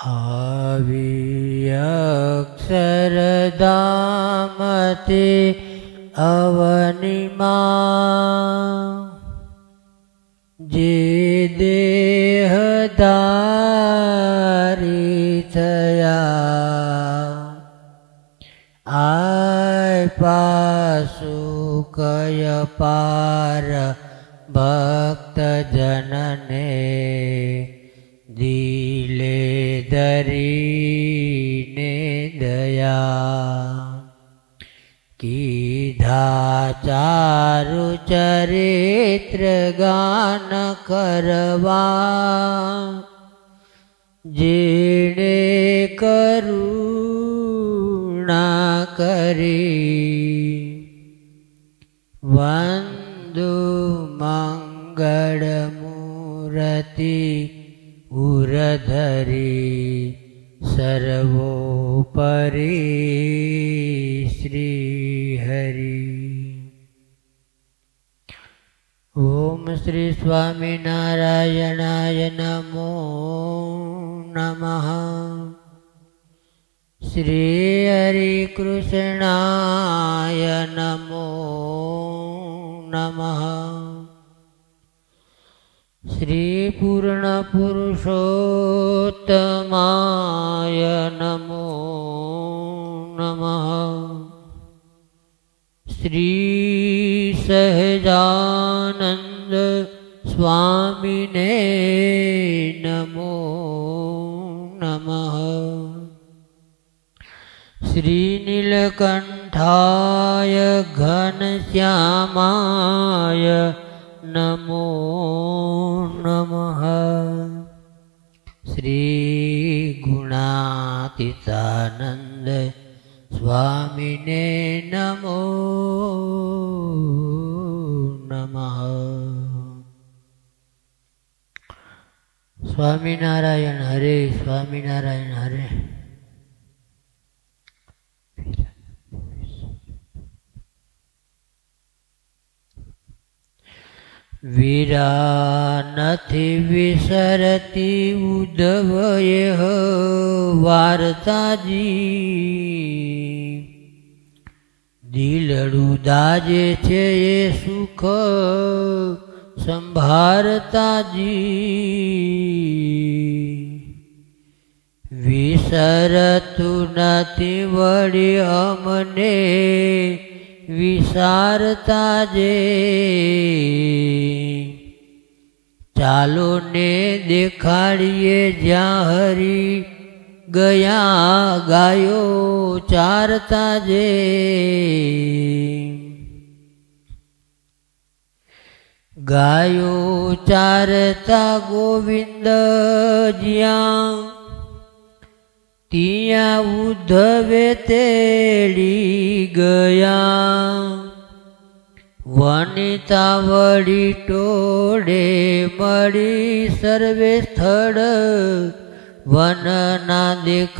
આવી અક્ષરધામતે અવનિમાં જે દેહધારી થયા આય પાસુ કય પાર ભક્તજનને દિલે ધરીને દયા કીધા ચારુ ચરિત્ર ગાન કરવા જેણે કરુણા કરી વંદુ મંગળ મૂર્તિ ઉરધરી સર્વોપરી શ્રી હરિ. ઓમ શ્રી સ્વામિનારાયણાય નમો નમઃ. શ્રી હરિ કૃષ્ણાય નમો નમઃ. શ્રી પૂર્ણ પુરુષોત્તમાય નમો નમઃ. શ્રી સહજાનંદ સ્વામીને નમો નમઃ. શ્રી નીલકંઠાય ઘનશ્યામાય નમો નમઃ. શ્રી ગુણાતીતાનંદ સ્વામીને નમો નમઃ. સ્વામિનારાયણ હરે. સ્વામિનારાયણ હરે. વીરા નથી વિસરતી ઉદ્ધવયે વાર્તાજી દિલડું દાજે છે એ સુખ સંભારતાજી વિસરતું નથી વળી અમને વિસારતા જે ચાલો ને દેખાડીએ જ્યાં હરી ગયા ગાયો ચારતા જે ગાયો ચારતા ગોવિંદ જ્યાં ત્યાં ઉદ્ધવે તેડી ગયા વનિતા વળી ટોળે મળી સર્વે સ્થળ વનના દેખાડ્યા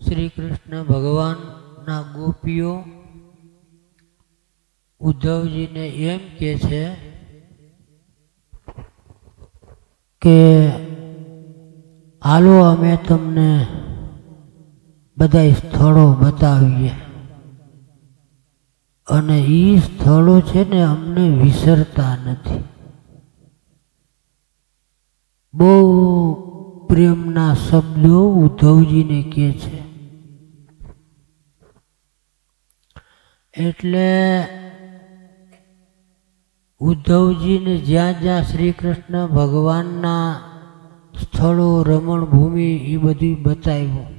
શ્રી કૃષ્ણ ભગવાનના ગોપીઓ ઉદ્ધવજીને એમ કે છે કે હાલો અમે તમને બધા સ્થળો બતાવીએ અને એ સ્થળો છે ને અમને વિસરતા નથી. બહુ પ્રેમના શબ્દો ઉદ્ધવજીને કહે છે. એટલે ઉદ્ધવજીને જ્યાં જ્યાં શ્રી કૃષ્ણ ભગવાનના સ્થળો રમણભૂમિ એ બધું બતાવ્યું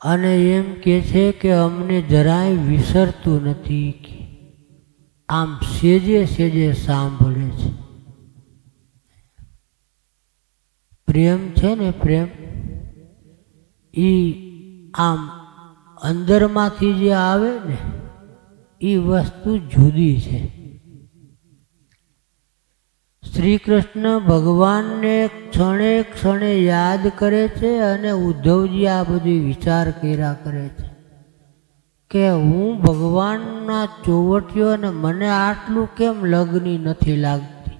અને એમ કે છે કે અમને જરાય વિસરતું નથી. આમ સેજે સેજે સાંભળે છે. પ્રેમ છે ને પ્રેમ એ આમ અંદરમાંથી જે આવે ને એ વસ્તુ જુદી છે. શ્રી કૃષ્ણ ભગવાનને ક્ષણે ક્ષણે યાદ કરે છે અને ઉદ્ધવજી આ બધું વિચાર કર્યા કરે છે કે હું ભગવાનના ચોવટીયો અને મને આટલું કેમ લગ્ની નથી લાગતી,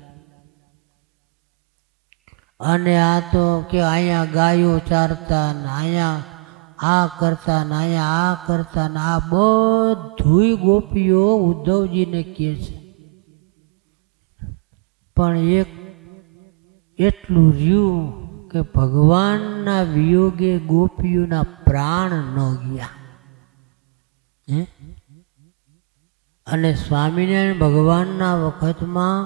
અને આ તો કે અહીંયા ગાયો ચારતા ને અહીંયા આ કરતા ને અહીંયા આ કરતા ને આ બધુંય ગોપીઓ ઉદ્ધવજીને કહે છે. પણ એક એટલું રહ્યું કે ભગવાનના વિયોગે ગોપીઓના પ્રાણ ન ગયા. અને સ્વામિનારાયણ ભગવાનના વખતમાં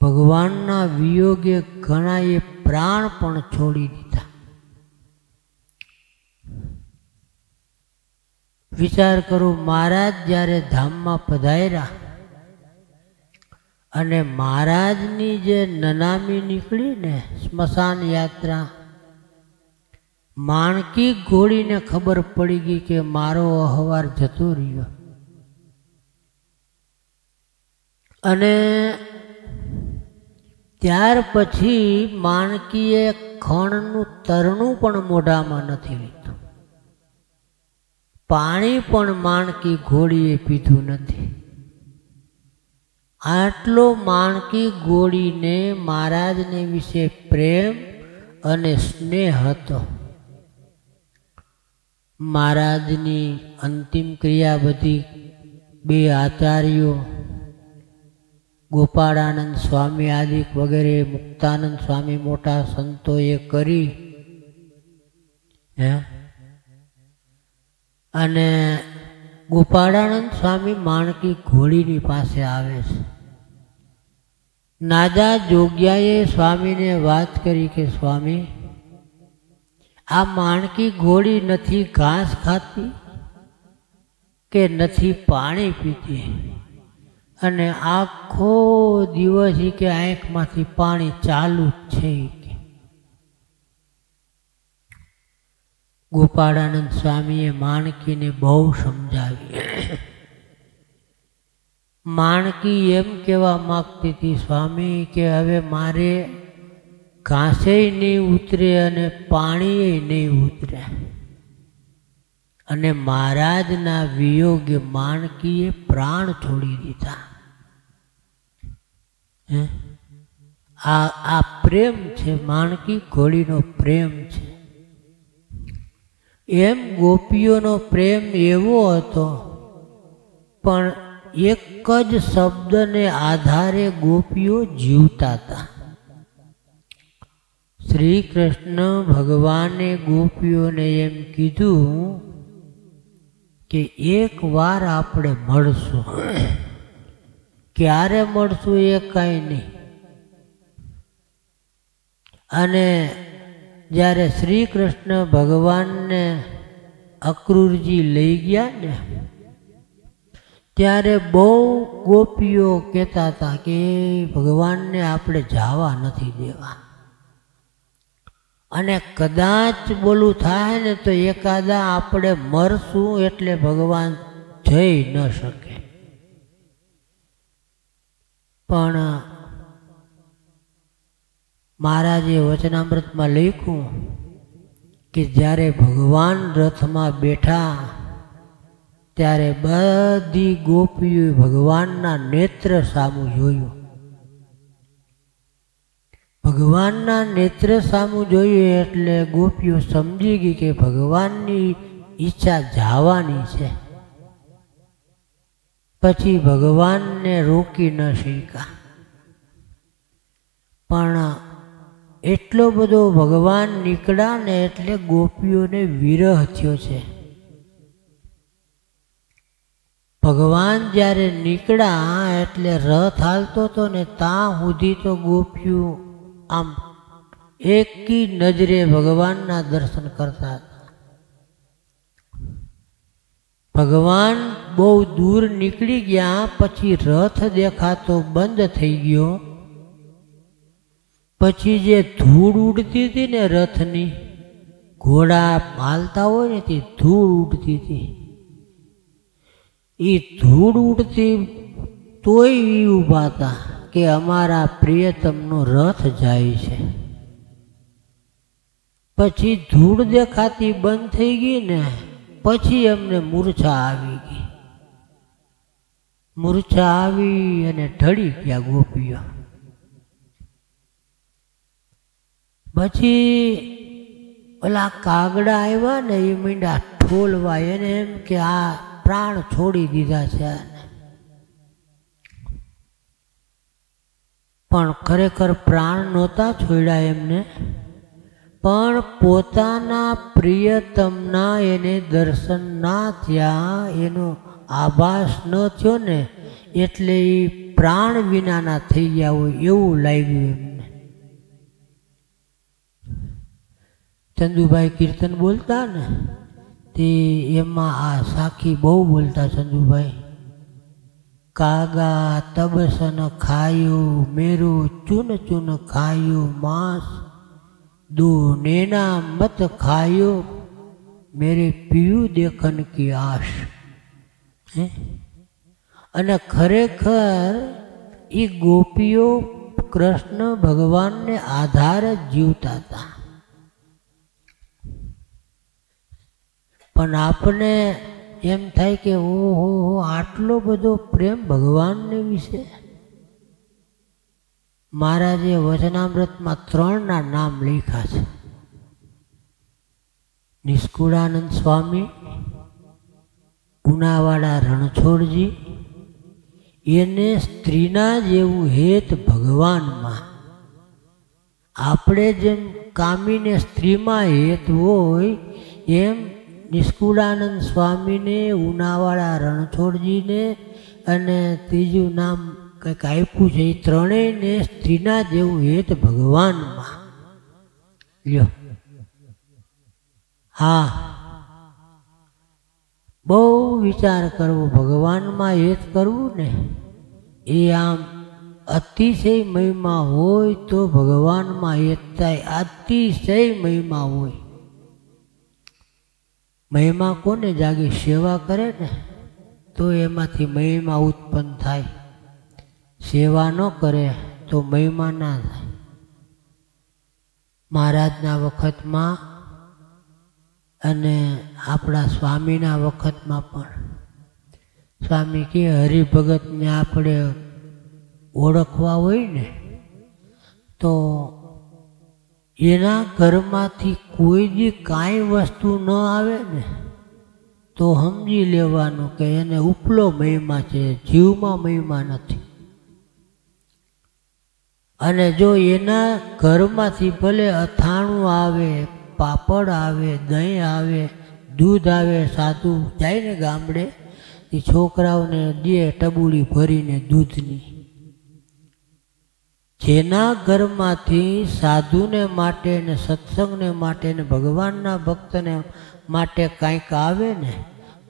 ભગવાનના વિયોગે ઘણાએ પ્રાણ પણ છોડી દીધા. વિચાર કરો, મહારાજ જ્યારે ધામમાં પધાર્યા અને મહારાજની જે નનામી નીકળી ને સ્મશાન યાત્રા, માણકી ઘોડીને ખબર પડી ગઈ કે મારો અહવાર જતો રહ્યો. અને ત્યાર પછી માણકીએ ખણનું તરણું પણ મોઢામાં નથી લીધું, પાણી પણ માણકી ઘોડીએ પીધું નથી. આટલો માણકી ઘોડીને મહારાજને વિશે પ્રેમ અને સ્નેહ હતો. મહારાજની અંતિમ ક્રિયા બધી બે આચાર્યો ગોપાળાનંદ સ્વામી આદિ વગેરે મુક્તાનંદ સ્વામી મોટા સંતોએ કરી. અને ગોપાળાનંદ સ્વામી માણકી ઘોડીની પાસે આવે છે. નાજા જોગ્યાએ સ્વામીને વાત કરી કે સ્વામી, આ માણકી ઘોડી નથી ઘાસ ખાતી કે નથી પાણી પીતી, અને આખો દિવસ કે આંખમાંથી પાણી ચાલુ જ છે. ગોપાળાનંદ સ્વામીએ માણકીને બહુ સમજાવી. માણકી એમ કહેવા માગતી હતી, સ્વામી કે હવે મારે ઘાસે નહીં ઉતરે અને પાણીએ નહીં ઉતરે. અને મહારાજના વિયોગે માણકીએ પ્રાણ છોડી દીધા. આ પ્રેમ છે, માણકી ઘોડીનો પ્રેમ છે. એમ ગોપીઓનો પ્રેમ એવો હતો, પણ એક જ શબ્દને આધારે ગોપીઓ જીવતા હતા. શ્રી કૃષ્ણ ભગવાને ગોપીઓને એમ કીધું કે એક વાર આપણે મળશું. ક્યારે મળશું એ કાંઈ નહીં. અને જ્યારે શ્રી કૃષ્ણ ભગવાનને અક્રૂરજી લઈ ગયા ને, ત્યારે બહુ ગોપીઓ કહેતા હતા કે ભગવાનને આપણે જવા નથી દેવા. અને કદાચ બોલું થાય ને તો એકાદા આપણે મરશું એટલે ભગવાન જઈ ન શકે. પણ મહારાજે વચનામૃતમાં લખ્યું કે જ્યારે ભગવાન રથમાં બેઠા ત્યારે બધી ગોપીઓએ ભગવાનના નેત્ર સામું જોયું. ભગવાનના નેત્ર સામું જોયું એટલે ગોપીઓ સમજી ગઈ કે ભગવાનની ઈચ્છા જવાની છે. પછી ભગવાનને રોકી ન શક્યા. પણ એટલો બધો ભગવાન નીકળ્યા ને એટલે ગોપીઓને વિરહ થયો છે. ભગવાન જ્યારે નીકળ્યા એટલે રથ હાલતો હતો ને ત્યાં સુધી તો ગોપીઓ આમ એકી નજરે ભગવાનના દર્શન કરતા હતા. ભગવાન બહુ દૂર નીકળી ગયા પછી રથ દેખાતો બંધ થઈ ગયો. પછી જે ધૂળ ઉડતી હતી ને રથની, ઘોડા હાલતા હોય ને તે ધૂળ ઉડતી હતી. એ ધૂળ ઉડતી તોય ઊભા હતા કે અમારા પ્રિયતમનો રથ જાય છે. પછી ધૂળ દેખાતી બંધ થઈ ગઈ ને પછી એમને મૂર્છા આવી ગઈ. મૂર્છા આવી અને ઢળી ગયા ગોપીઓ. પછી ઓલા કાગડા આવ્યા ને એ મીંડા ઠોલવા, એને એમ કે આ પ્રાણ છોડી દીધા છે. પણ ખરેખર પ્રાણ નહોતા છોડ્યા એમને, પણ પોતાના પ્રિયતમના એને દર્શન ના થયા, એનો આભાસ ન થયો ને એટલે એ પ્રાણ વિનાના થઈ ગયા હોય એવું લાગ્યું એમને. ચંદુભાઈ કીર્તન બોલતા ને તે એમાં આ સાખી બહુ બોલતા ચંદુભાઈ. કાગા તબસન ખાયું મેરું ચૂન ચૂન ખાયું માંસ, દો નેના મત ખાયો મેરે પીયું દેખન કી આશ. અને ખરેખર એ ગોપીઓ કૃષ્ણ ભગવાનને આધારે જીવતા હતા. પણ આપણે એમ થાય કે ઓહો આટલો બધો પ્રેમ ભગવાનને વિશે. મહારાજે વચનામૃતમાં 3 નામ લખ્યા છે. નિષ્કુળાનંદ સ્વામી, ઉનાવાડા રણછોડજી, એને સ્ત્રીના જેવું હેત ભગવાનમાં. આપણે જેમ કામીને સ્ત્રીમાં હેત હોય એમ નિષ્કુળાનંદ સ્વામીને, ઉનાવાળા રણછોડજીને અને ત્રીજું નામ કંઈક આપ્યું છે, એ ત્રણેયને સ્ત્રીના જેવું હેત ભગવાનમાં. લ્યો, હા, બહુ વિચાર કરવો. ભગવાનમાં હેત કરવું ને એ આમ અતિશય મહિમા હોય તો ભગવાનમાં હેત થાય. અતિશય મહિમા હોય. મહિમા કોને જાગે? સેવા કરે ને તો એમાંથી મહિમા ઉત્પન્ન થાય. સેવા ન કરે તો મહિમા ના થાય. મહારાજના વખતમાં અને આપણા સ્વામીના વખતમાં પણ સ્વામી કે હરિભગતને આપણે ઓળખવા હોય ને તો એના ઘરમાંથી કોઈ દી કાંઈ વસ્તુ ન આવે ને તો સમજી લેવાનું કે એને ઉપલો મહિમા છે, જીવમાં મહિમા નથી. અને જો એના ઘરમાંથી ભલે અથાણું આવે, પાપડ આવે, દહીં આવે, દૂધ આવે, સાધુ જાય ને ગામડે એ છોકરાઓને દે ટબુડી ભરીને દૂધની. જેના ઘરમાંથી સાધુને માટે ને સત્સંગને માટે ને ભગવાનના ભક્તને માટે કાંઈક આવે ને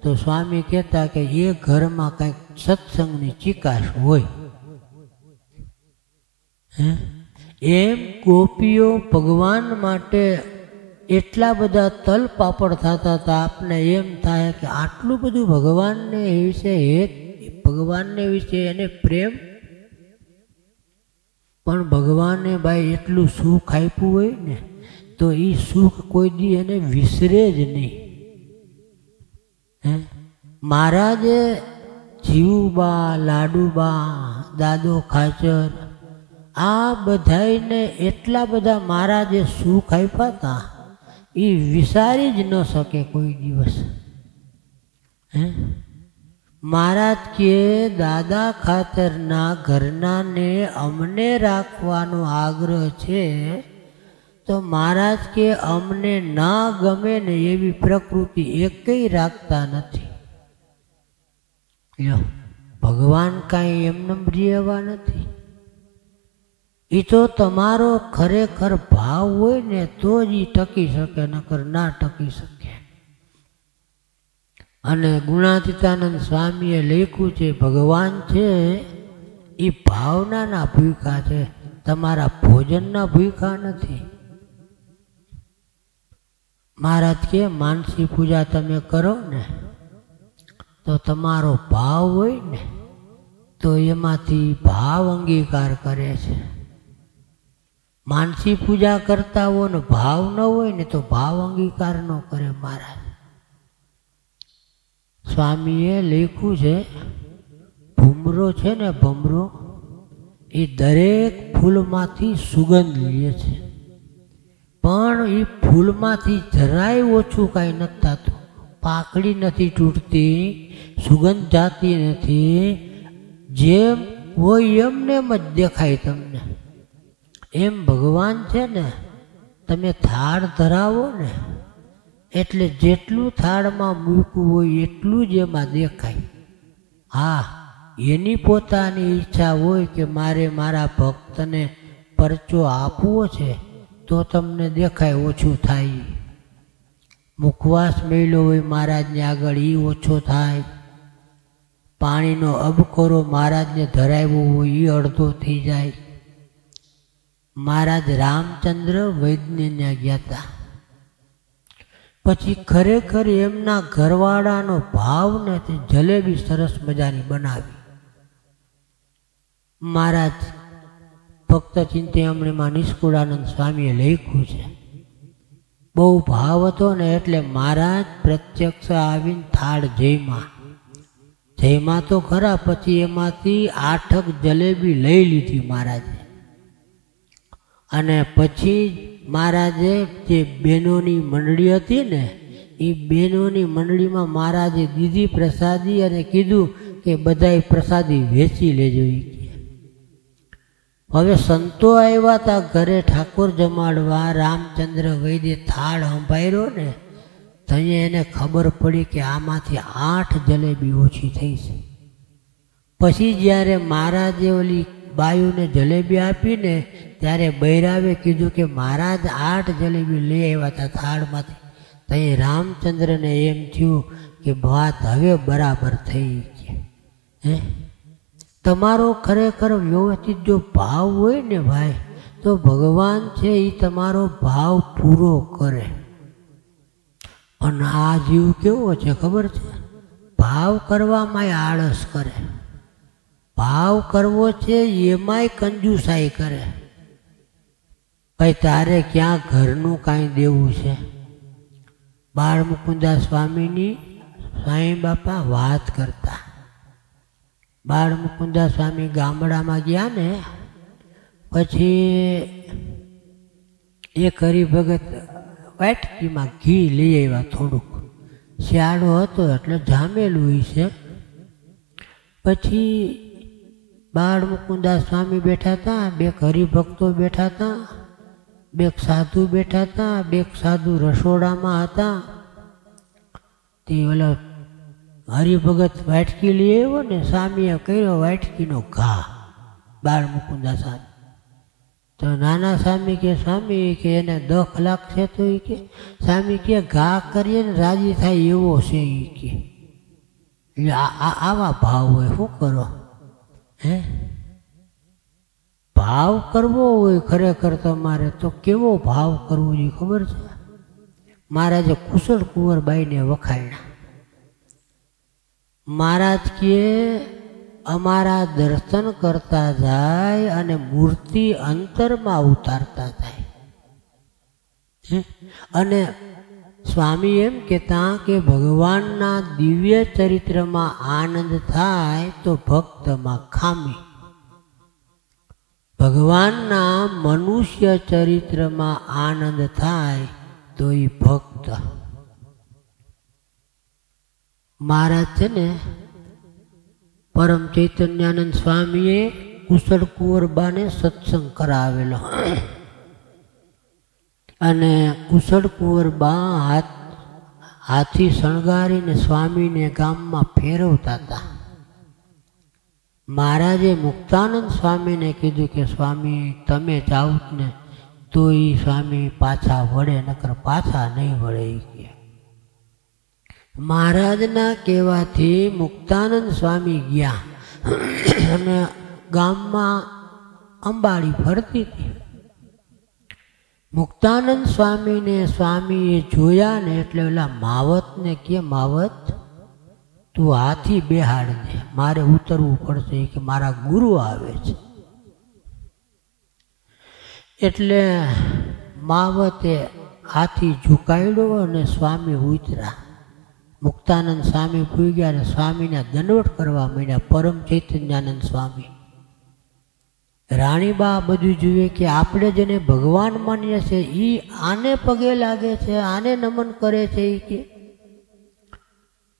તો સ્વામી કહેતા કે એ ઘરમાં કંઈક સત્સંગની ચિકાશ હોય. એમ ગોપીઓ ભગવાન માટે એટલા બધા તલ પાપડ થતા હતા. આપને એમ થાય કે આટલું બધું ભગવાનને વિશે હેત, ભગવાનને વિશે એને પ્રેમ. પણ ભગવાને ભાઈ એટલું સુખ આપ્યું હોય ને તો એ સુખ કોઈ દી એને વિસરે જ નહીં. મહારાજે જીવુબા, લાડુબા, દાદો ખાચર આ બધાને એટલા બધા મહારાજે સુખ આપ્યા હતા એ વિચારી જ ન શકે કોઈ દિવસ. મહારાજ કે દાદા ખાતરના ઘરનાને અમને રાખવાનો આગ્રહ છે તો મહારાજ કે અમને ના ગમે ને એવી પ્રકૃતિ એકેય રાખતા નથી. ભગવાન કાંઈ એમને રહેવા નથી. એ તો તમારો ખરેખર ભાવ હોય ને તો જ એ ટકી શકે, નકર ના ટકી શકે. અને ગુણાતીતાનંદ સ્વામીએ લખ્યું છે ભગવાન છે એ ભાવનાના ભૂખા છે, તમારા ભોજનના ભૂખા નથી. મહારાજ કે માનસી પૂજા તમે કરો ને તો તમારો ભાવ હોય ને તો એમાંથી ભાવ અંગીકાર કરે છે. માનસી પૂજા કરતા હોય ને ભાવ ન હોય ને તો ભાવ અંગીકાર ન કરે મહારાજ. સ્વામીએ લખ્યું છે, ભૂમરો છે ને ભમરો એ દરેક ફૂલમાંથી સુગંધ લે છે, પણ એ ફૂલમાંથી જરાય ઓછું કાંઈ નથી થતું. પાકડી નથી તૂટતી, સુગંધ જાતી નથી, જેમ હોય એમને એમ જ દેખાય તમને. એમ ભગવાન છે ને, તમે થાળ ધરાવો ને એટલે જેટલું થાળમાં મૂકવું હોય એટલું જ એમાં દેખાય. હા, એની પોતાની ઈચ્છા હોય કે મારે મારા ભક્તને પરચો આપવો છે તો તમને દેખાય ઓછું થાય. મુખવાસ મેળ્યો હોય મહારાજને આગળ એ ઓછો થાય. પાણીનો અબકોરો મહારાજને ધરાવ્યો હોય એ અડધો થઈ જાય. મહારાજ રામચંદ્ર વૈદ્યને ત્યાં ગયા હતા. પછી ખરેખર એમના ઘરવાળાનો ભાવ ને તે જલેબી સરસ મજાની બનાવી. મહારાજ ભક્ત ચિંતામણીમાં નિષ્કુળાનંદ સ્વામીએ લખ્યું છે, બહુ ભાવ હતો ને એટલે મહારાજ પ્રત્યક્ષ આવીને થાળ જયમાં તો ખરા, પછી એમાંથી 8 જલેબી લઈ લીધી મહારાજે. અને પછી મહારાજે જે બહેનોની મંડળી હતી ને એ બહેનોની મંડળીમાં મહારાજે દીધી પ્રસાદી અને કીધું કે બધાય પ્રસાદી વેચી લેજો. હવે સંતો આવ્યા હતા ઘરે ઠાકોર જમાડવા. રામચંદ્ર વૈદ્ય થાળ સંભાળ્યો ને ત્યાં એને ખબર પડી કે આમાંથી 8 જલેબી ઓછી થઈ છે. પછી જ્યારે મહારાજે ઓલી બાયુને જલેબી આપીને ત્યારે બૈરાવે કીધું કે મહારાજ 8 જલેબી લઈ આવ્યા હતા થાળમાંથી. ત્યાં રામચંદ્રને એમ થયું કે વાત હવે બરાબર થઈ છે. તમારો ખરેખર વ્યવસ્થિત જો ભાવ હોય ને ભાઈ તો ભગવાન છે એ તમારો ભાવ પૂરો કરે. અને આ જીવ કેવો છે ખબર છે? ભાવ કરવામાં આળસ કરે, ભાવ કરવો છે એમાંય કંજુસાઈ કરે. ભાઈ તારે ક્યાં ઘરનું કાંઈ દેવું છે? બાળ મુકુંદા સ્વામીની સાંઈ બાપા વાત કરતા. બાળ મુકુંદા સ્વામી ગામડામાં ગયા ને પછી એક હરિભગત વાટકીમાં ઘી લઈ આવ્યા. થોડુંક શિયાળો હતો એટલે જામેલું છે. પછી બાળ મુકુંદા સ્વામી બેઠા હતા, 2 હરિભક્તો બેઠા હતા, 2 સાધુ બેઠા હતા, 2 સાધુ રસોડામાં હતા. તે ઓલા હરિભગત વાટકી લઈ આવ્યો ને સ્વામીએ કર્યો વાટકીનો ઘા બાળ મુકુંદા સ્વામી. તો નાના સ્વામી કે સ્વામી કે એને 10 લાખ છે તો એ કે સ્વામી કે ઘા કરીએ ને રાજી થાય એવો છે એ કે. એટલે આવા ભાવ હોય, શું કરો? ભાવ કરવો હોય ખરેખર તમારે તો કેવો ભાવ કરવો જોઈએ ખબર છે? મહારાજે કુશળ કુંવરબાઈને વખાણ્યા. મહારાજ કે અમારા દર્શન કરતા જાય અને મૂર્તિ અંતરમાં ઉતારતા જાય. અને સ્વામી એમ કહેતા કે ભગવાનના દિવ્ય ચરિત્રમાં આનંદ થાય તો ભક્તમાં ખામી, ભગવાનના મનુષ્ય ચરિત્રમાં આનંદ થાય તો એ ભક્ત. મહારાજ છે ને પરમ ચૈતન્યાનંદ સ્વામીએ કુશળ કુંવરબાને સત્સંગ કરાવેલો. અને કુશળ કુંવરબા હાથી શણગારીને સ્વામીને ગામમાં ફેરવતા હતા. મહારાજે મુક્તાનંદ સ્વામીને કીધું કે સ્વામી તમે જાઓ ને તો એ સ્વામી પાછા વળે, નકર પાછા નહીં વળે. મહારાજના કહેવાથી મુક્તાનંદ સ્વામી ગયા અને ગામમાં અંબાડી ફરતી હતી. મુક્તાનંદ સ્વામીને સ્વામીએ જોયા ને એટલે ઓલા માવતને કે માવત તું હાથી બેહાડને, મારે ઉતરવું પડશે કે મારા ગુરુ આવે છે. એટલે માવતે હાથી ઝુકાડ્યો અને સ્વામી ઉતર્યા. મુક્તાનંદ સ્વામી પૂગ્યા અને સ્વામીને દંડવટ કરવા માંડ્યા. પરમ ચૈતન્યાનંદ સ્વામી. રાણીબા બધું જુએ કે આપણે જેને ભગવાન માનીએ છીએ એ આને પગે લાગે છે, આને નમન કરે છે. એ કે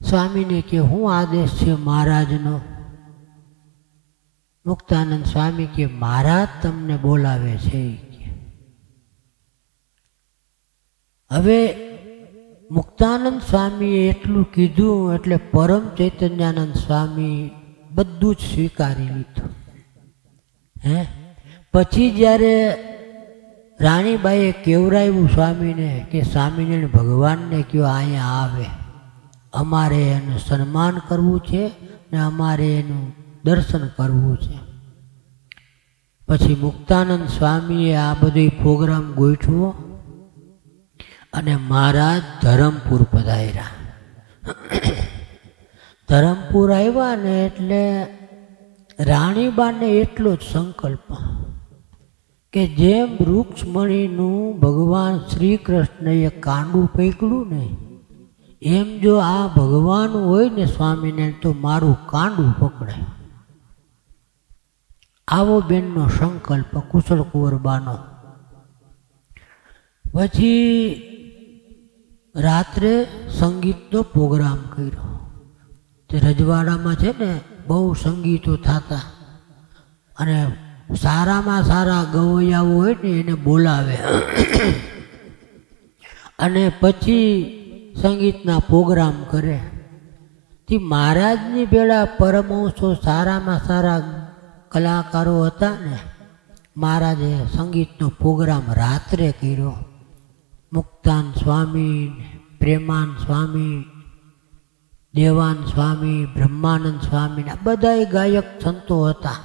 સ્વામીને કે હું આદેશ છે મહારાજનો? મુક્તાનંદ સ્વામી કે મહારાજ તમને બોલાવે છે. હવે મુક્તાનંદ સ્વામીએ એટલું કીધું એટલે પરમ ચૈતન્યાનંદ સ્વામી બધું જ સ્વીકારી લીધું. પછી જ્યારે રાણીબાઈએ કેવરાવ્યું સ્વામીને કે સ્વામીને ભગવાનને કયો અહીંયા આવે, અમારે એનું સન્માન કરવું છે ને અમારે એનું દર્શન કરવું છે. પછી મુક્તાનંદ સ્વામીએ આ બધો પ્રોગ્રામ ગોઠવો અને મહારાજ ધરમપુર પધાર્યા. ધરમપુર આવ્યા ને એટલે રાણીબાને એટલો જ સંકલ્પ કે જેમ વૃક્ષમણીનું ભગવાન શ્રી કૃષ્ણએ કાંડું પકડ્યું ને એમ જો આ ભગવાન હોય ને સ્વામીને તો મારું કાંડું પકડે. આવો બેનનો સંકલ્પ કુશળ કુંવરબાનો. પછી રાત્રે સંગીતનો પ્રોગ્રામ કર્યો. તે રજવાડામાં છે ને બહુ સંગીતો થતા અને સારામાં સારા ગવૈયાઓ હોય ને એને બોલાવે અને પછી સંગીતના પ્રોગ્રામ કરે. તે મહારાજની ભેળા પરમહંસો સારામાં સારા કલાકારો હતા ને મહારાજે સંગીતનો પ્રોગ્રામ રાત્રે કર્યો. મુક્તાન સ્વામી, પ્રેમાન સ્વામી, દેવાન સ્વામી, બ્રહ્માનંદ સ્વામી બધાય ગાયક સંતો હતા.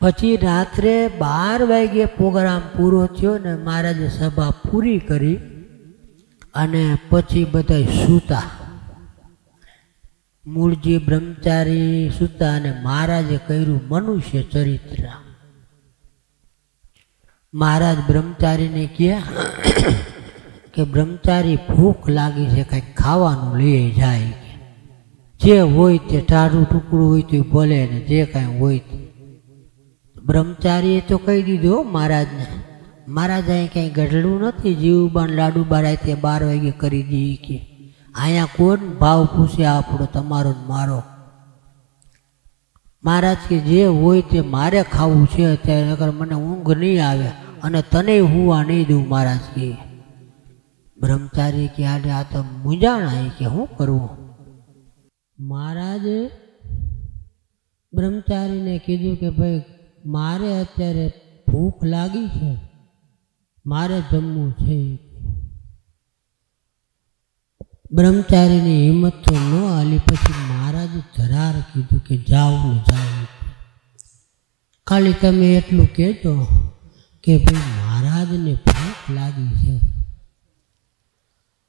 પછી રાત્રે 12 વાગ્યે પ્રોગ્રામ પૂરો થયો ને મહારાજે સભા પૂરી કરી અને પછી બધા સૂતા. મૂળજી બ્રહ્મચારી સૂતા અને મહારાજે કર્યું મનુષ્ય ચરિત્ર. મહારાજ બ્રહ્મચારીને કહે કે બ્રહ્મચારી ભૂખ લાગી છે, કંઈક ખાવાનું લઈ જાય. જે હોય તે ટાઢું ટુકડું હોય તો બોલે ને જે કાંઈ હોય તે. બ્રહ્મચારીએ તો કહી દીધું મહારાજને, મહારાજ અહીં કંઈ ગઢડું નથી, જીવબાન લાડુબા રાતે 12 વાગે કરી દઈએ કે અહીંયા કોણ ભાવ પૂછે આપણો તમારો મારો. મહારાજ કે જે હોય તે મારે ખાવું છે અત્યારે, નકર મને ઊંઘ નહીં આવે અને તને હુવા નહીં દઉં મહારાજ કે. બ્રહ્મચારી કે આ તો મૂંઝાણા કે શું કરવું. મહારાજે બ્રહ્મચારીને કીધું કે ભાઈ મારે અત્યારે ભૂખ લાગી છે, મારે જમવું છે. બ્રહ્મચારીની હિંમત તો ન હાલી. પછી મહારાજે ધરાર કીધું કે જાઓ ને જાઓ, ખાલી તમે એટલું કહેજો કે ભાઈ મહારાજને ભૂખ લાગી છે.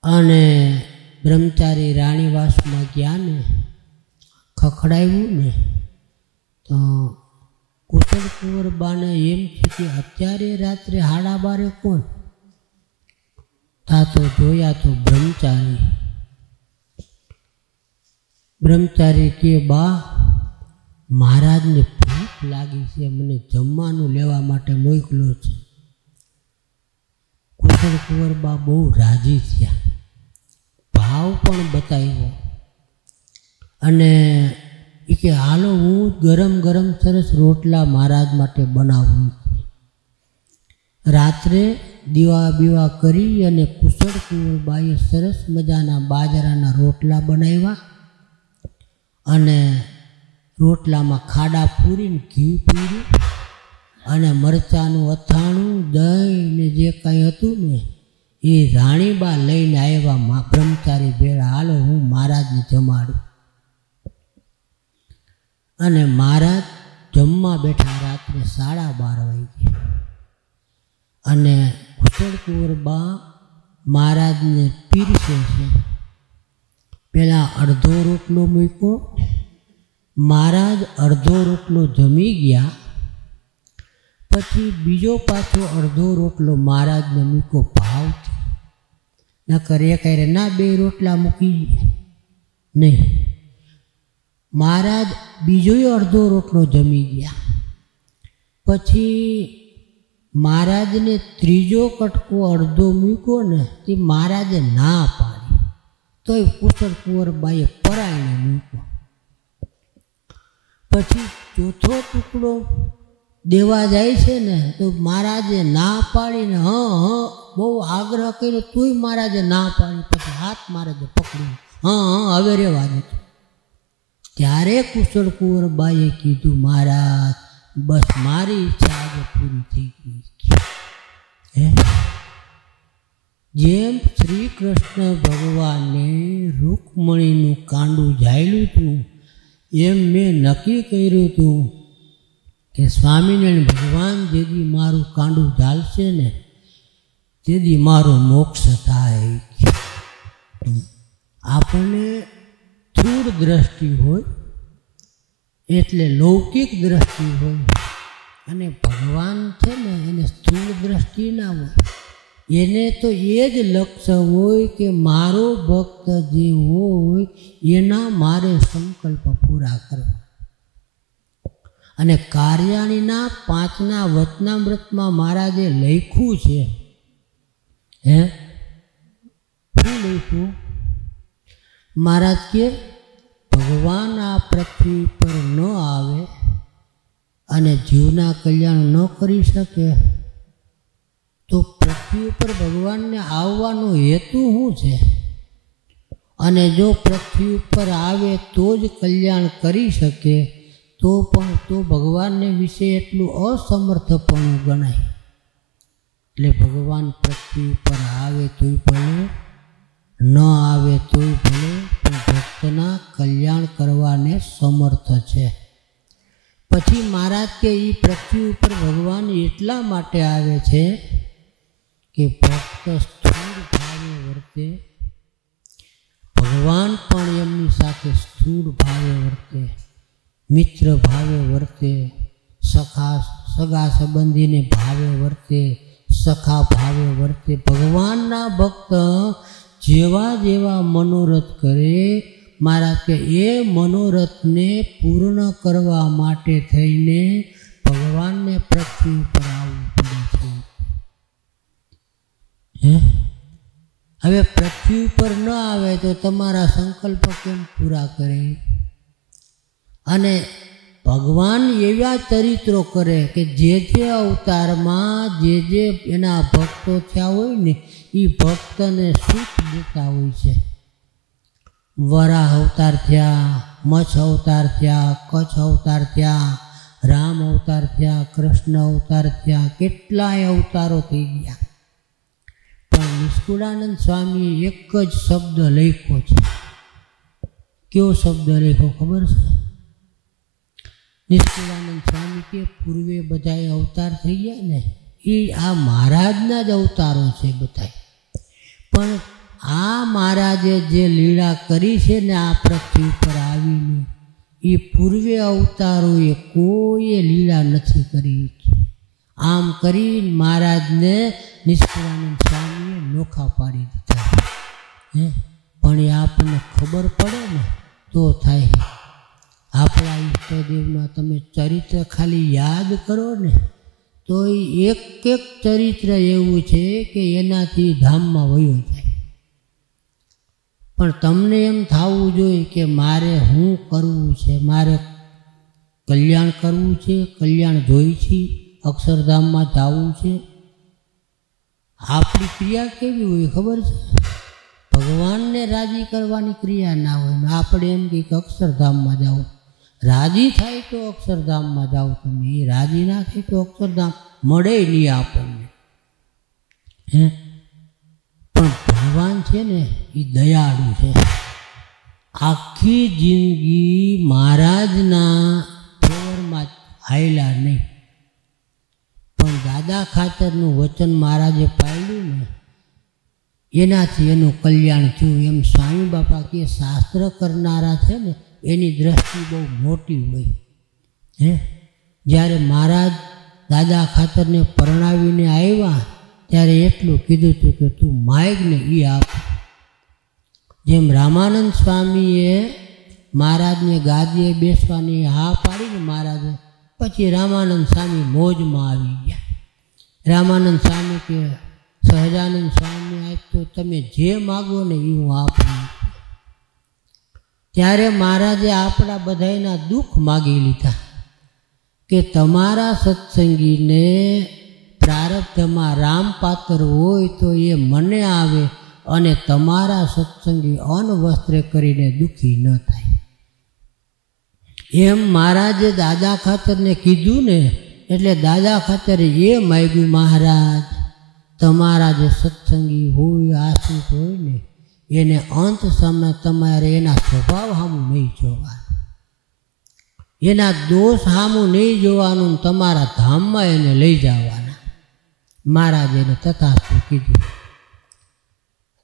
અને બ્રહ્મચારી રાણીવાસમાં ગયા ને ખખડાવ્યું ને તો કુશળ કુંવરબાને એમ છે કે અત્યારે રાત્રે 12:30 કોણ તા તો જોયા તો બ્રહ્મચારી કે બા મહારાજને ભૂખ લાગી છે, મને જમવાનું લેવા માટે મોકલ્યો છે. કુશળ કુંવરબા બહુ રાજી થયા, ભાવ પણ બતાવ્યો અને એ કે હાલો હું ગરમ ગરમ સરસ રોટલા મહારાજ માટે બનાવું. રાત્રે દીવા બીવા કરી અને કુશળ કુંવરબાએ સરસ મજાના બાજરાના રોટલા બનાવ્યા અને રોટલામાં ખાડા પૂરીને ઘી પૂર્યું અને મરચાંનું અથાણું, દહીં ને જે કાંઈ હતું ને એ રાણીબા લઈને આવ્યા બ્રહ્મચારી ભેળા. હાલો હું મહારાજને જમાડું. અને મહારાજ જમવા બેઠા રાત્રે 12:30 વાગે અને કુશળ કુંવરબા મહારાજને પીરસે છે. પહેલાં અડધો રોટલો મૂક્યો, મહારાજ અડધો રોટલો જમી ગયા. પછી બીજો પાછો અડધો રોટલો મહારાજને મૂક્યો ભાવથી. નકર એક હારે ના 2 રોટલા મૂકી નહીં. મહારાજ બીજો અડધો રોટલો જમી ગયા. પછી મહારાજને ત્રીજો કટકો અડધો મૂક્યો ને તે મહારાજે ના પાડી, તોય કુશળ કુંવરબાઈએ પરાઈને મૂક્યો. પછી ચોથો ટુકડો દેવા જાય છે ને તો મહારાજે ના પાડીને બહુ આગ્રહ કર્યો તોય મહારાજે ના પાડી. પછી હાથ મહારાજે પકડ્યું, હવે રેવા દે. ત્યારે કુશળ કુંવરબાઈએ કીધું, મહારાજ બસ મારી ઈચ્છા આજે પૂરી થઈ ગઈ. જેમ શ્રી કૃષ્ણ ભગવાને રૂકમણીનું કાંડું ઝાલ્યું હતું એમ મેં નક્કી કર્યું હતું કે સ્વામિનારાયણ ભગવાન જેદી મારું કાંડું ઝાલશે ને તેદી મારો મોક્ષ થાય. આપણને સ્થૂળ દ્રષ્ટિ હોય એટલે લૌકિક દ્રષ્ટિ હોય, અને ભગવાન છે ને એને સ્થૂળ દ્રષ્ટિ ના હોય. એને તો એ જ લક્ષ્ય હોય કે મારો ભક્ત જે હોય એના મારે સંકલ્પ પૂરા કરવા. અને કાર્યાણીના 5ના વચનામૃતમાં મહારાજે લખ્યું છે, શું લખ્યું? મહારાજ કે ભગવાન આ પૃથ્વી પર ન આવે અને જીવના કલ્યાણ ન કરી શકે તો પૃથ્વી ઉપર ભગવાનને આવવાનો હેતુ શું છે? અને જો પૃથ્વી ઉપર આવે તો જ કલ્યાણ કરી શકે તો પણ તો ભગવાનને વિશે એટલું અસમર્થપણું ગણાય. એટલે ભગવાન પૃથ્વી ઉપર આવે તોય ભલે, ન આવે તોય ભલે, પણ ભક્તના કલ્યાણ કરવાને સમર્થ છે. પછી મહારાજ કે એ પૃથ્વી ઉપર ભગવાન એટલા માટે આવે છે કે ભક્ત સ્થૂળ ભાવે વર્તે, ભગવાન પણ એમની સાથે સ્થૂળ ભાવે વર્તે, મિત્ર ભાવે વર્તે, સગા સંબંધીને ભાવે વર્તે, સખા ભાવે વર્તે. ભગવાનના ભક્ત જેવા જેવા મનોરથ કરે, મહારાજ કે એ મનોરથને પૂર્ણ કરવા માટે થઈને ભગવાનને પૃથ્વી ઉપર આવવું પડે છે. હવે પૃથ્વી ઉપર ન આવે તો તમારા સંકલ્પ કેમ પૂરા કરે? અને ભગવાન એવા ચરિત્રો કરે કે જે અવતારમાં જે એના ભક્તો થયા હોય ને એ ભક્તને સુખ દેતા હોય છે. વરાહ અવતાર થયા, મચ્છ અવતાર થયા, કચ્છ અવતાર થયા, રામ અવતાર થયા, કૃષ્ણ અવતાર થયા, કેટલાય અવતારો થઈ ગયા. પણ નિષ્કુળાનંદ સ્વામીએ એક જ શબ્દ લખ્યો છે. કયો શબ્દ લખ્યો ખબર છે? નિષ્કુળાનંદ સ્વામી કે પૂર્વે બધા અવતાર થઈ ગયા ને એ આ મહારાજના જ અવતારો છે બધા. પણ આ મહારાજે જે લીલા કરી છે ને આ પૃથ્વી પર આવીને એ પૂર્વે અવતારોએ કોઈએ લીલા નથી કરી. આમ કરી મહારાજને નિષ્કુળાનંદ સ્વામીએ નોખા પાડી દીધા. પણ એ આપણને ખબર પડે ને તો થાય. આપણા ઈષ્ટદેવના તમે ચરિત્ર ખાલી યાદ કરો ને તો એક એક ચરિત્ર એવું છે કે એનાથી ધામમાં વયો જાય. પણ તમને એમ થવું જોઈએ કે મારે શું કરવું છે, મારે કલ્યાણ કરવું છે, કલ્યાણ જોઈ છે, અક્ષરધામમાં જવું છે. આપણી ક્રિયા કેવી હોય ખબર છે? ભગવાનને રાજી કરવાની ક્રિયા ના હોય. આપણે એમ કે અક્ષરધામમાં જાઓ, રાજી થાય તો અક્ષરધામમાં જાઓ. તમે એ રાજી ના થાય તો અક્ષરધામ મળે નહીં આપણને. પણ ભગવાન છે ને એ દયાળુ છે. આખી જિંદગી મહારાજના ફેવરમાં હાયલા નહીં, પણ દાદા ખાતરનું વચન મહારાજે પાળ્યું ને એનાથી એનું કલ્યાણ થયું. એમ સ્વામી બાપા કે શાસ્ત્ર કરનારા છે ને એની દ્રષ્ટિ બહુ મોટી હોય. જ્યારે મહારાજ દાદા ખાતરને પરણાવીને આવ્યા ત્યારે એટલું કીધું હતું કે તું માગને એ આપ. જેમ રામાનંદ સ્વામીએ મહારાજને ગાદીએ બેસવાની હા પાડીને મહારાજે, પછી રામાનંદ સ્વામી મોજમાં આવી ગયા. રામાનંદ સ્વામી કે સહજાનંદ સ્વામી આજ તો તમે જે માગો ને એ હું આપું. ત્યારે મહારાજે આપણા બધાના દુઃખ માગી લીધા કે તમારા સત્સંગીને પ્રારબ્ધમાં રામપાત્ર હોય તો એ મને આવે અને તમારા સત્સંગી અનવસ્ત્રે કરીને દુઃખી ન થાય. એમ મહારાજે દાદા ખાતરને કીધું ને, એટલે દાદા ખાતરે એ માગ્યું, મહારાજ તમારા જે સત્સંગી હોય, આશ્રિત હોય ને, એને અંત સમય તમારે એના સ્વભાવ સામું નહીં જોવાનું, એના દોષ સામું નહીં જોવાનું, તમારા ધામમાં એને લઈ જવાના. મહારાજે એને તથાસ્તુ કીધું.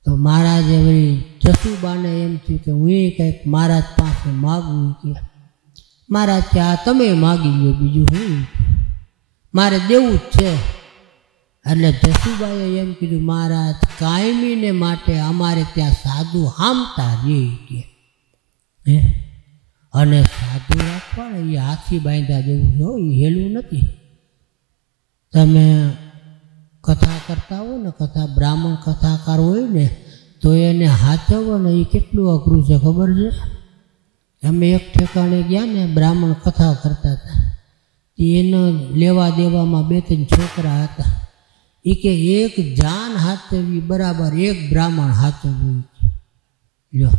તો મહારાજે વળી જસુબાને એમ થયું કે હું એ કંઈક મહારાજ પાસે માગવું. કે મહારાજ કે આ તમે માગી લો, બીજું હું મારે દેવું જ છે. એટલે જસુબાઈએ એમ કીધું, મહારાજ કાયમીને માટે અમારે ત્યાં સાધુ હામતા રહે કે હે, અને સાધુ રાખવા ને એ હાથી બાંધ્યા જેવું છે, એ હેલું નથી. તમે કથા કરતા હોય ને, કથા બ્રાહ્મણ કથાકાર હોય ને, તો એને હાચવો ને એ કેટલું અઘરું છે ખબર છે. અમે એક ઠેકાણે ગયા ને, બ્રાહ્મણ કથા કરતા હતા, એને લેવા દેવામાં 2-3 છોકરા હતા. એ કે એક જાન હાચવી બરાબર એક બ્રાહ્મણ હાચવવું. લો,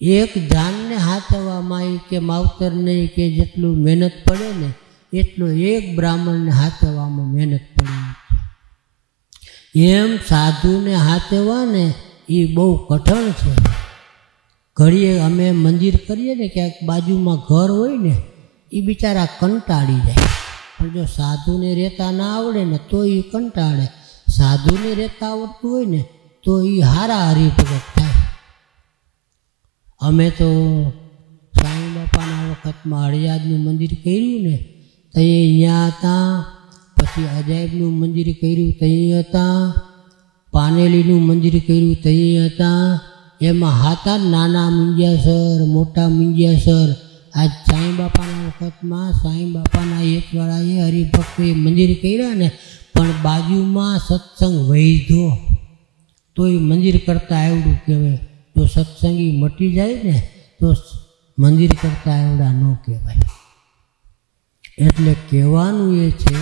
એક જાનને હાચવવામાં એ કે માવતર નહીં કે જેટલું મહેનત પડે ને એટલું એક બ્રાહ્મણને હાચવવામાં મહેનત પડે. એમ સાધુને હાચવવા ને એ બહુ કઠણ છે. ઘડીએ અમે મંદિર કરીએ ને, ક્યાંક બાજુમાં ઘર હોય ને, એ બિચારા કંટાળી જાય. પણ જો સાધુને રહેતા ના આવડે ને તો એ કંટાળે. સાધુને રહેતા આવડતું હોય ને તો એ હારા હરિભગત થાય. અમે તો સાંઈ બાપાના વખતમાં હળિયાદનું મંદિર કર્યું ને, તો અહીંયા હતા. પછી અજાયબનું મંદિર કર્યું ત્યાં હતા. પાનેલીનું મંદિર કર્યું ત્યાં હતા. એમાં હતા નાના મિંજિયાસર, મોટા મિંજિયાસર. આજ સાંઈ બાપાના વખતમાં સાંઈ બાપાના એકવાળાએ હરિભક્તોએ મંદિર કર્યા ને, પણ બાજુમાં સત્સંગ વૈધો તો એ મંદિર કરતાં આવડું કહેવાય. જો સત્સંગી મટી જાય ને તો મંદિર કરતાં આવડા ન કહેવાય. એટલે કહેવાનું એ છે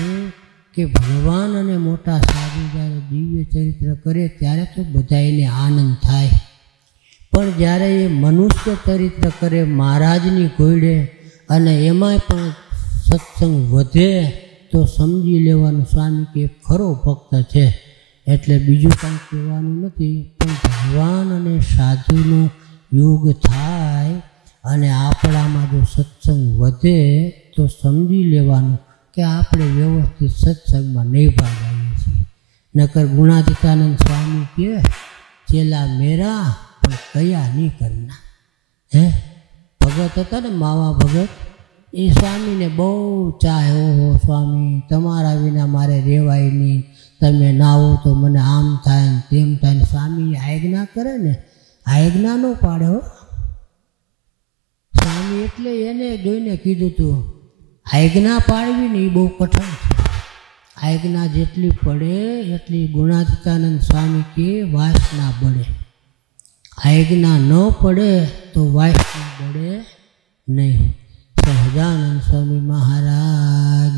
કે ભગવાન અને મોટા સાધુ જ્યારે દિવ્ય ચરિત્ર કરે ત્યારે તો બધા એને આનંદ થાય. પણ જ્યારે એ મનુષ્ય ચરિત્ર કરે મહારાજની ઘોડે અને એમાંય પણ સત્સંગ વધે તો સમજી લેવાનું સ્વામી કે ખરો ભક્ત છે. એટલે બીજું કાંઈ કહેવાનું નથી. પણ ભગવાન અને સાધુનો યોગ થાય અને આપણામાં જો સત્સંગ વધે તો સમજી લેવાનું કે આપણે વ્યવસ્થિત સત્સંગમાં નહીં ભાગાવીએ છીએ. નકર ગુણાતીતાનંદ સ્વામી કહે ચેલા મેરા પણ કયા નહીં કરના. હે ભગત હતા ને માવા ભગત, એ સ્વામીને બહુ ચાહે, ઓહો સ્વામી તમારા વિના મારે રહેવાય નહીં, તમે ના હો તો મને આમ થાય ને તેમ થાય ને. સ્વામી આજ્ઞા કરે ને, આજ્ઞા ન પાડે હો સ્વામી. એટલે એને જોઈને કીધું હતું આજ્ઞા પાડવી ને એ બહુ કઠણ છે. આજ્ઞા જેટલી પડે એટલી ગુણાતીતાનંદ સ્વામી કે વાસના બળે. આજ્ઞા ન પડે તો વાસના બળે નહીં. સહજાનંદ સ્વામી મહારાજ